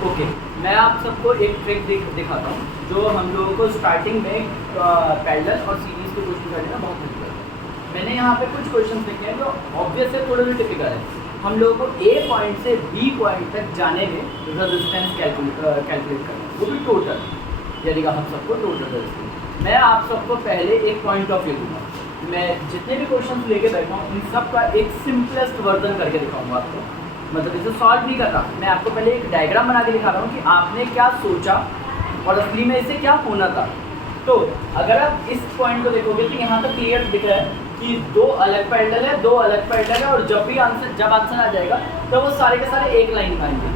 Okay, मैं आप सबको एक ट्रिक दिखाता हूँ जो हम लोगों को स्टार्टिंग में पैरेलल और सीरीज के क्वेश्चन करने में बहुत मदद करता है। मैंने यहाँ पे कुछ क्वेश्चन लिखे हैं जो ऑब्वियस है, थोड़े से टिपिकल है। हम लोगों को ए पॉइंट से बी पॉइंट तक जाने में रेजिस्टेंस कैलकुलेट करना है, वो भी टोटल, यानी कि हम सबको टोटल रेजिस्टेंस। मैं आप सबको पहले एक पॉइंट ऑफ व्यू दूंगा। मैं जितने भी क्वेश्चन लेके बैठा हूँ इन सब का एक सिंपलेस्ट वर्जन करके दिखाऊंगा आपको, मतलब इसे सॉल्व नहीं करता, मैं आपको पहले एक डायग्राम बना के दिखा रहा हूँ कि आपने क्या सोचा और असली में इसे क्या होना था। तो अगर आप इस पॉइंट को देखोगे तो यहाँ तक क्लियर दिख रहा है कि दो अलग पैरेलल है, दो अलग पैरेलल है, और जब आंसर आ जाएगा तो वो सारे के सारे एक लाइन में आएंगे,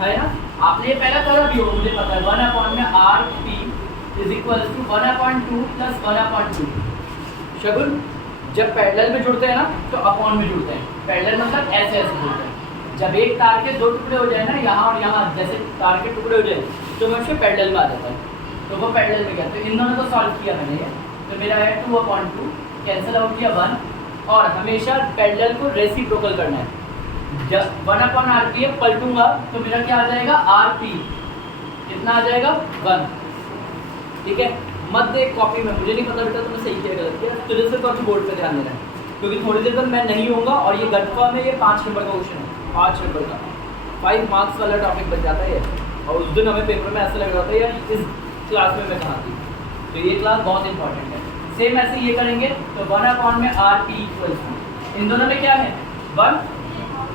है ना। आपने ये पहला करा भी हो, मुझे पता है, 1/RP = 1/2 + 1/2। शगुन, जब पैरेलल में जुड़ते हैं ना तो अपॉन में जुड़ते हैं। पैरेलल मतलब ऐसे ऐसे जुड़ते हैं। जब एक तार के दो टुकड़े हो जाए ना, यहाँ और यहाँ, जैसे तार के टुकड़े हो जाए तो मैं उसके पैरेलल में आ जाता है, तो वो पैरेलल में गया। तो इन दोनों को सॉल्व किया मैंने ये, तो मेरा है 2/2, कैंसिल आउट किया 1, और हमेशा पैरेलल को रेसिप्रोकल करना है। जब 1/RP है पलटूंगा तो मेरा क्या आ जाएगा, RP कितना आ जाएगा, 1। ठीक है, मत देख कॉपी में, मुझे नहीं पता बेटा तुम्हें सही क्या गलत किया, तुझे सिर्फ कॉपी बोर्ड पे ध्यान देना है, क्योंकि थोड़ी देर तक मैं नहीं होऊंगा और ये गणित में ये 5 नंबर का क्वेश्चन है, 5 नंबर का 5 मार्क्स वाला टॉपिक बन जाता है। और उस दिन हमें पेपर में ऐसा लग रहा था यार इस क्लास में मैं कहाँ थी, तो ये क्लास बहुत इंपॉर्टेंट है। सेम ऐसे ये करेंगे तो 1/RP = इन दोनों में क्या है 1,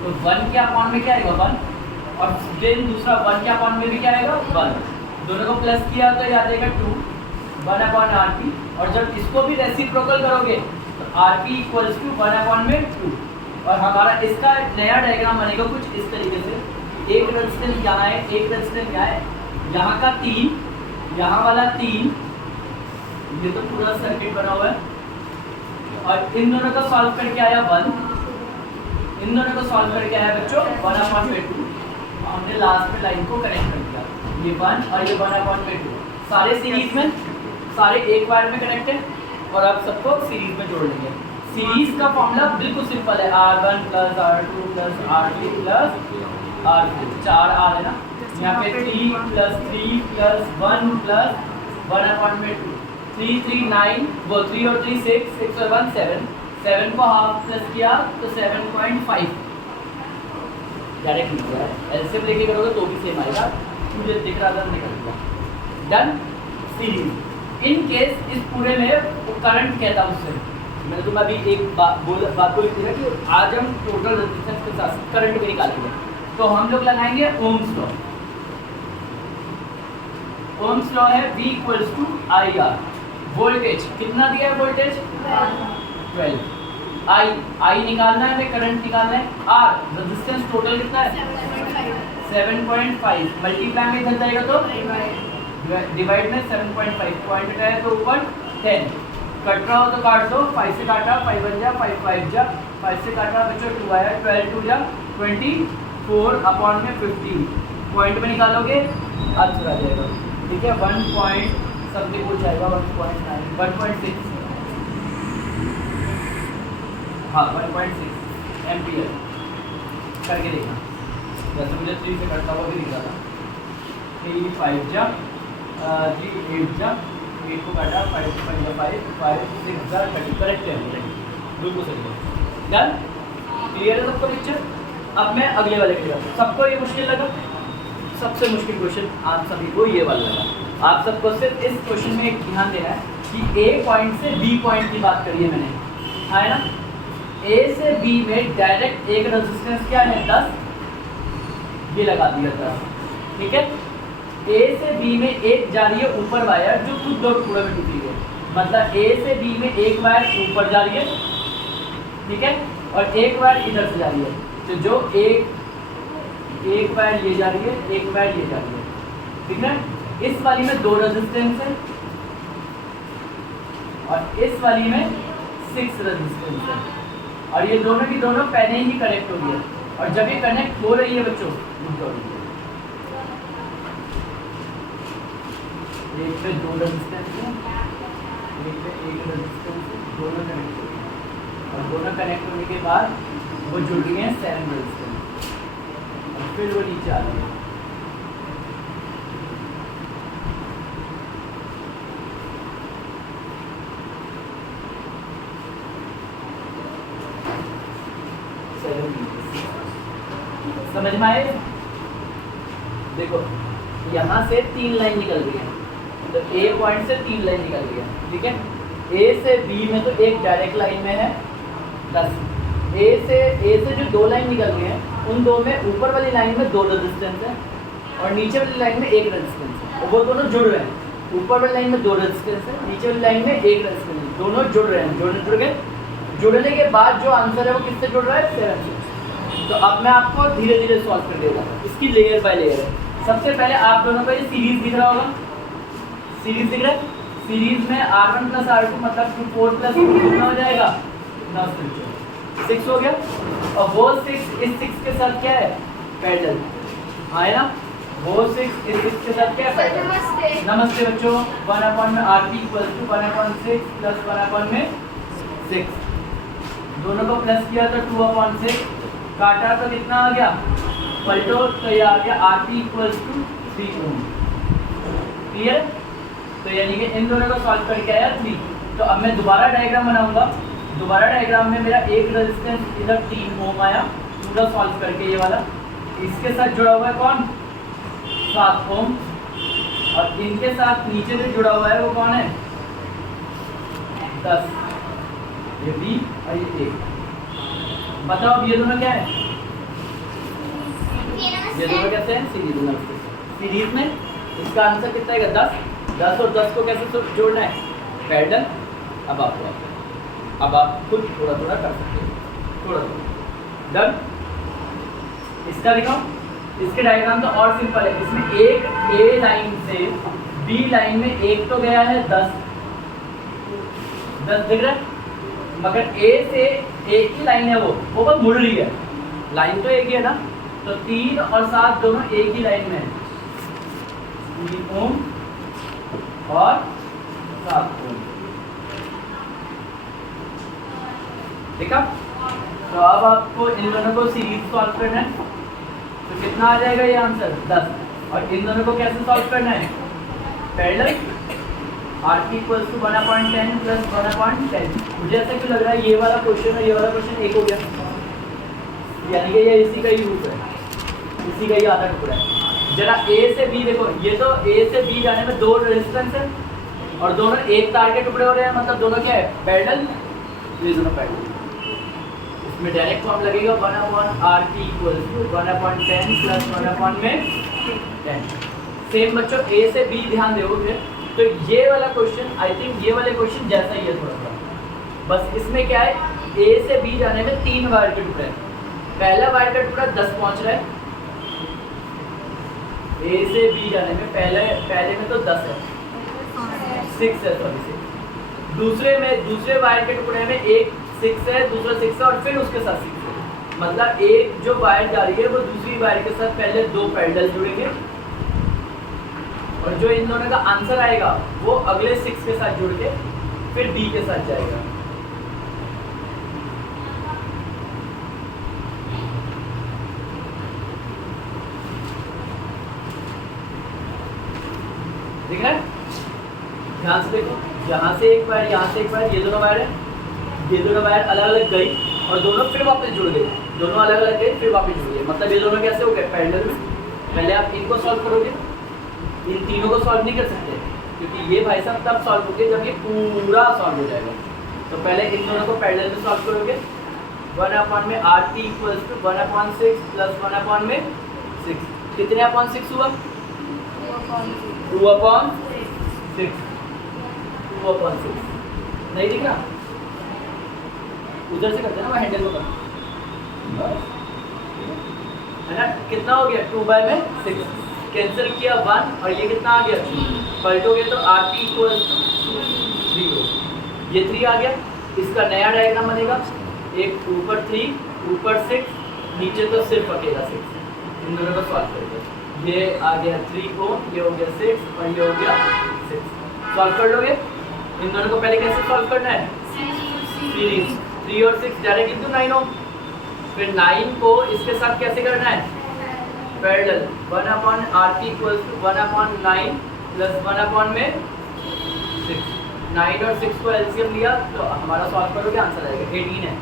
तो 1 के अपॉन में क्या आएगा 1, और देन दूसरा 1 के अपॉन में भी क्या आएगा 1, दोनों को प्लस किया तो ये आ जाएगा 2 1/RP, और जब इसको भी रेसिप्रोकल करोगे तो RP = 1/2, और हमारा इसका नया डायग्राम बनेगा कुछ इस तरीके से। एक रेजिस्टेंस यहाँ है, एक रेजिस्टेंस यहाँ है, यहाँ का 3, यहाँ वाला 3, ये तो पूरा सर्किट बना हुआ है, और इन दोनों को सॉल्व करके आया 1, इन दोनों को सॉल्व करके आया बच्चों 1/2। हमने लास्ट में लाइन को कनेक्ट कर दिया, ये 1 और ये 1/2, सारे सीरीज में, सारे एक वायर में कनेक्ट है, और आप सबको सीरीज में जोड़ लेंगे। सीरीज का फॉर्मूला बिल्कुल सिंपल है, R1 + R2 + R3 + R4, 4 R है ना, यहाँ पे 3 + 3 + 1 + 1/2, 3 3 9, वो 3 और 3 6, 6 और 1 7, 7 को हाफ प्लस किया तो 7.5 डायरेक्ट लिख दिया है। एलसीएम लेके करोगे तो भी सेम आएगा, मुझे दिख रहा था निकल गया। डन। सीरीज इन केस इस पूरे में करंट कहता हूँ उससे, मैंने तुम्हें अभी एक बात बोली थी ना कि आज हम टोटल रेजिस्टेंस के साथ करंट भी निकालेंगे, तो हम लोग लगाएंगे ओम्स लॉ। ओम्स लॉ है V = IR। वोल्टेज कितना दिया है, वोल्टेज 12, I निकालना है, करंट निकालना है, R रेजिस्टेंस टोटल कितना है 7.5, मल्टीप्लाई में इधर जाएगा तो डिवाइड में 7.5, पॉइंट है तो ऊपर 10, कट रहा हो तो काट दो, 5 से काटा 5 1 जा 5 5 जा, 5 से काटा बच्चों 2 आया, 12 2 जा 24/50, पॉइंट में निकालोगे आंसर आ जाएगा। ठीक है, 1 पॉइंट समथिंग कुछ आएगा, 1.9 1.6, हाँ 1.6 एम्पियर करके देखना, वैसे मुझे 3 से कटता हुआ भी दिख रहा था। 3 5 जा 3 8 जा, 8 को काटा 5 5 5 6 जा 30, करेक्ट है, बिल्कुल सही है। डन, क्लियर है सबको पिक्चर। अब मैं अगले वाले के लिए, सबको ये मुश्किल लगा, सबसे मुश्किल क्वेश्चन आप सभी को ये वाला लगा। आप सबको सिर्फ इस क्वेश्चन में एक ध्यान देना है कि ए पॉइंट से बी पॉइंट की बात करिए मैंने, है ना। ए से बी में डायरेक्ट एक रेजिस्टेंस क्या है 10, ये लगा दिया था। ठीक है, ए से बी में एक जा रही है ऊपर वायर जो खुद दो टुकड़ों में टूटी है, मतलब ए से बी में एक वायर ऊपर जा रही है, ठीक है, और एक वायर इधर से जा रही है, तो जो एक वायर ये जा रही है, एक वायर ये जा रही है, ठीक है। इस वाली में 2 रेजिस्टेंस है और इस वाली में 6 रेजिस्टेंस है, और ये दोनों की दोनों पहले ही कनेक्ट हो गई है, और जब ये कनेक्ट हो रही है बच्चों एक पे 2 रेजिस्टेंस है, एक पे 1 रेजिस्टेंस है, दोनों कनेक्ट हो गए, और दोनों कनेक्ट होने के बाद वो जुड़ गए हैं 7 रेजिस्टेंस, और फिर वो नीचे आ रही है। समझ में आए? देखो यहाँ से 3 लाइन निकल रही है, तो ए पॉइंट से 3 लाइन निकल रही है, ठीक है। ए से बी में तो एक डायरेक्ट लाइन में है 10, ए से जो 2 लाइन निकल रही हैं उन दो में ऊपर वाली लाइन में 2 रेजिस्टेंस है और नीचे वाली लाइन में 1 रेजिस्टेंस है, और वो दोनों जुड़ रहे हैं। ऊपर वाली लाइन में 2 रेजिस्टेंस है, नीचे वाली लाइन में 1 रेजिस्टेंस है, दोनों जुड़ रहे हैं। जुड़ गए। जुड़ने के बाद जो आंसर है वो किससे जुड़ रहा है? 7 से। तो अब मैं आपको धीरे धीरे सॉल्व कर देगा, इसकी लेयर बाय लेयर है। सबसे पहले आप दोनों को ये सीरीज दिख रहा होगा, सीरीज दिख रहा है। सीरीज में R1 + R2 मतलब 4 + 2 कितना हो जाएगा? 9 से 6 हो गया। और वो 6 इस 6 के साथ क्या है? पैरेलल है ना। वो 6 इस 6 के साथ क्या है? पैरेलल। नमस्ते बच्चों। 1/RP = 1/6 + 1/6। दोनों को प्लस किया तो 2/6, काटा तो कितना आ गया? पलटो तो ये आ गया RP = 3 ओम। क्लियर? तो यानी कि इन दोनों को सॉल्व करके आया 3। तो अब मैं दोबारा डायग्राम बनाऊंगा। दोबारा डायग्राम में मेरा एक रेजिस्टेंस इधर 3 ओम आया, पूरा सॉल्व करके ये वाला। इसके साथ जुड़ा हुआ है कौन? 7 ओम। और इनके साथ नीचे से जुड़ा हुआ है वो कौन है? 10। ये B और ये A। बताओ अब ये दोनों क्या है? ये दोनों कैसे हैं? सीरीज में। सीरीज में इसका आंसर कितना है? 10। 10 और 10 को कैसे जोड़ना है? पैरेलल। अब आप खुद थोड़ा थोड़ा कर सकते हो, थोड़ा थोड़ा। डन। इसका दिखाओ। इसके डायग्राम तो और सिंपल है। इसमें एक A लाइन से B लाइन में एक तो गया है 10 दिख रहा है, मगर A से एक ही लाइन है, वो बस मुड़ रही है। लाइन तो एक ही है ना, तो 3 और 7 दोनों एक ही लाइन में है। 3 ओम और 7 ओम। देखा? तो अब आपको इन दोनों को सीरीज सॉल्व करना है, तो कितना आ जाएगा ये आंसर? 10। और इन दोनों को कैसे सॉल्व करना है? पैरेलल। RP = 1/10 + 1/10। मुझे ऐसा क्यों लग रहा है ये वाला क्वेश्चन और ये वाला क्वेश्चन एक हो गया, यानी कि ये इसी का ही रूप है, इसी का ही आधा टुकड़ा है। जरा A से B देखो, ये तो A से B जाने में 2 रेजिस्टेंस है और दोनों एक तार के टुकड़े हो रहे हैं, मतलब दोनों क्या है? पैरेलल। ये दोनों पैरेलल। इसमें डायरेक्ट फॉर्म लगेगा 1/RP = 1/10 + 1/10। सेम बच्चों A से B ध्यान दोगे तो ये वाला क्वेश्चन, आई थिंक ये वाले क्वेश्चन जैसा ही है थोड़ा सा, बस इसमें क्या है? A से B जाने में 3 वायर के टुकड़े हैं। पहला वायर का टुकड़ा 10 पहुंच रहा है A से B जाने में, पहले में तो 10 है, 6 है, सॉरी 6। दूसरे वायर के टुकड़े में एक 6 है, दूसरा 6 है और फिर उसके साथ 6 है। मतलब एक जो वायर जा रही है वो दूसरी वायर के साथ पहले 2 पैरेलल जुड़ेंगे और जो इन दोनों का आंसर आएगा वो अगले 6 के साथ जुड़ के फिर B के साथ जाएगा। ठीक है? ध्यान से देखो, यहाँ से एक वायर, यहाँ से एक वायर, ये दोनों वायर है, ये दोनों वायर अलग अलग गई और दोनों फिर वापस जुड़ गए। दोनों अलग अलग गए फिर वापस जुड़ गए, मतलब ये दोनों कैसे हो गए? पैरेलल में। पहले आप इनको सॉल्व करोगे, इन तीनों को सॉल्व नहीं कर सकते क्योंकि ये भाई साहब तब सॉल्व होंगे जब ये पूरा सॉल्व हो जाएगा। तो पहले इन दोनों को पैरेलल में सॉल्व करोगे। 1/RP = 1/6 + 1/6। कितने अपॉन 6 हुआ? 2/6। 2/6 नहीं दिख रहा? उधर से करते हैं ना, मैं हैंडल को है ना। कितना हो गया? 2/6 कैंसिल किया 1 और ये कितना आ गया? 3। पलटोगे तो RP = 3। ये 3 आ गया। इसका नया डायग्राम बनेगा, एक ऊपर 3 ऊपर 6 नीचे तो सिर्फ अकेला 6। इन दोनों को सॉल्व करेंगे। ये आ गया 3 ओम, ये हो गया 6 और ये हो गया 6। सॉल्व कर लोगे? इन दोनों को पहले कैसे सॉल्व करना है? सीरीज। 3 और 6 डायरेक्ट इंटू 9 ओम। फिर 9 को इसके साथ कैसे करना है? पैरेलल। 1/RP = 1/9 + 1/6। 9 और 6 को एलसीएम लिया तो हमारा सॉल्व करोगे आंसर आएगा 18 है।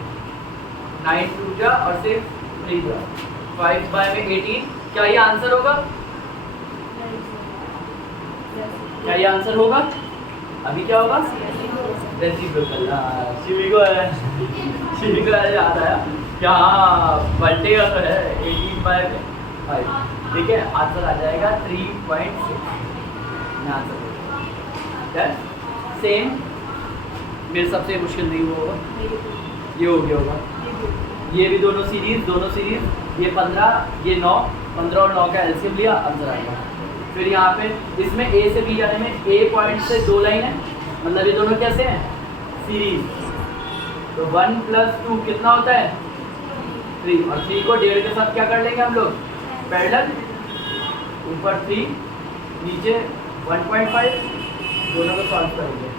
9 2 जा और 6 3 जा। 5 बाय में 18, क्या ये आंसर होगा? क्या ये आंसर होगा? अभी क्या होगा? रेसिप्रोकल। शिवी को याद आया क्या? हाँ, पलटेगा तो है 18 बाय 5, ठीक है, आंसर आ जाएगा 3.6। आंसर सेम, मेरे सबसे मुश्किल नहीं हुआ होगा, ये हो गया होगा। ये भी दोनों सीरीज, ये 15, ये 9, 15 और 9 का एलसीएम लिया, आंसर आ गया। फिर यहाँ पे इसमें ए से बी जाने में ए पॉइंट से 2 लाइन है, मतलब ये दोनों कैसे हैं? सीरीज। तो 1 + 2 कितना होता है? 3, और 3 को 1.5 के साथ क्या कर लेंगे हम लोग? पैरेलल, ऊपर 3 नीचे 1.5, दोनों को सॉल्व करेंगे।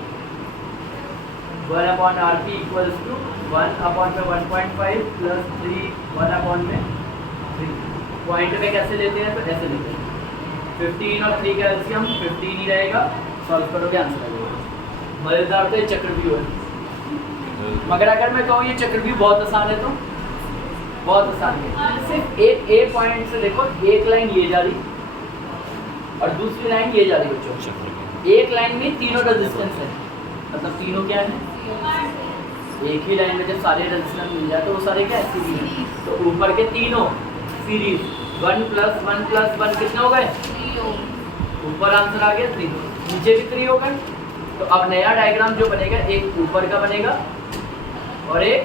1/RP = 1/1.5 + 3 1/3। पॉइंट में कैसे लेते हैं? तो ऐसे लेते हैं। 15 और 3 का एलसीएम 15 ही रहेगा, सॉल्व करोगे आंसर आ जाएगा। मजेदार तो ये चक्रव्यूह है, मगर अगर मैं कहूँ ये चक्रव्यूह बहुत आसान है तो बहुत आसान है। सिर्फ एक ए पॉइंट से देखो, एक लाइन ये जा रही और दूसरी लाइन ये जा रही बच्चों। एक लाइन में तीनों रेजिस्टेंस है, मतलब तीनों क्या है? एक ही लाइन में जब सारे रेजिस्टेंस मिल जाए तो वो सारे क्या है? सीरीज है। तो ऊपर के तीनों सीरीज, 1 + 1 + 1 कितने हो गए? ऊपर आंसर आ गया 3, नीचे भी 3 हो गए। तो अब नया डायग्राम जो बनेगा, एक ऊपर का बनेगा और एक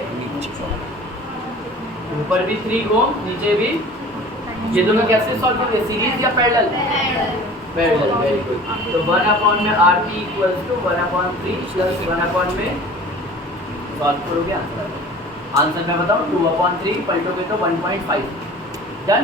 ऊपर भी 3 को, नीचे भी। ये दोनों कैसे सॉल्व करेंगे? सीरीज या पैरेलल? Parallel, very good. तो 1/RP = 1/3 + 1/, में सॉल्व करोगे आंसर। आंसर मैं बताऊँ, 2/3 पलटोगे तो 1.5। डन।